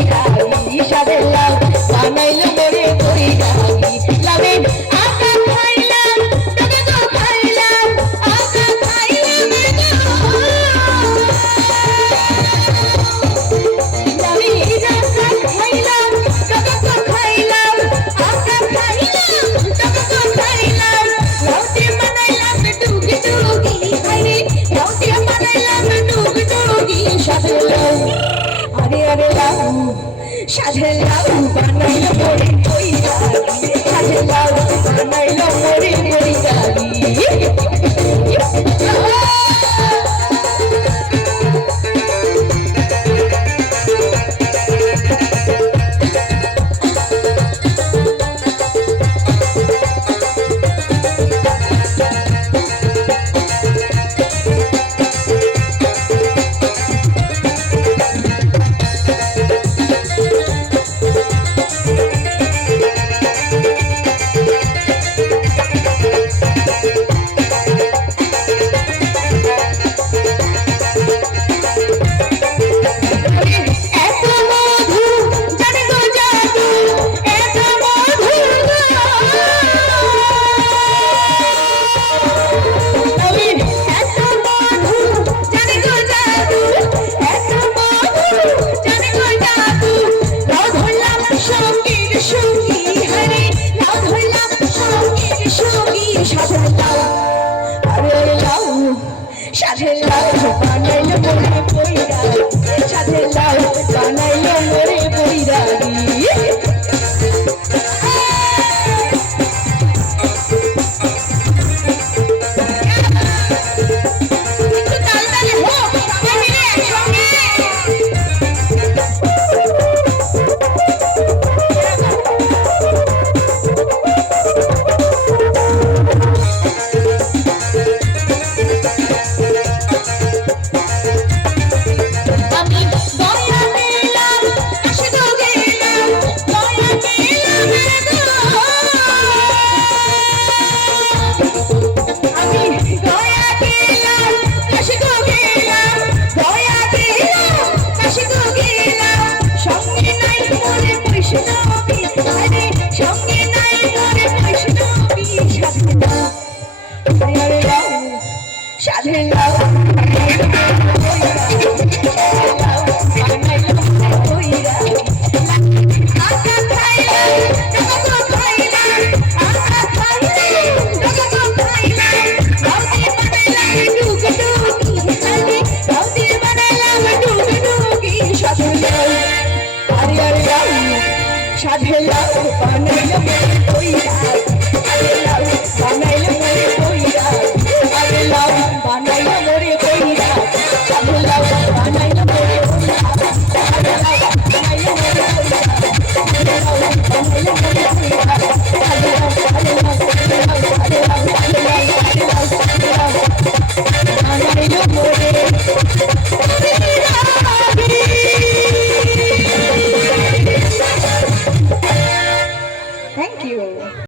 বৈরাগী সাধের লাউ বানাইলো মোরে বৈরাগী লাভে আকা খাইলাম তবে তো খাইলাম আকা খাইলাম লাভে আকা খাইলাম তবে তো খাইলাম আকা খাইলাম তবে তো খাইলাম লাউতে বানাইলাম ডুগি ডুগি হাইরে লাউতে বানাইলাম ডুগি ডুগি সাধের লাউ আরে আরে লাউ সাধের লাউ বানাইলো মোরে বৈরাগী সাধের লাউ বানাইলো মোরে বৈরাগী সাধের লাউ বানাইলো মোরে বৈরাগী সাধের লাউ বানাইলো মোরে বৈরাগী সাধের লাউ সাধের লাউ বানাইলো মোরে বৈরাগী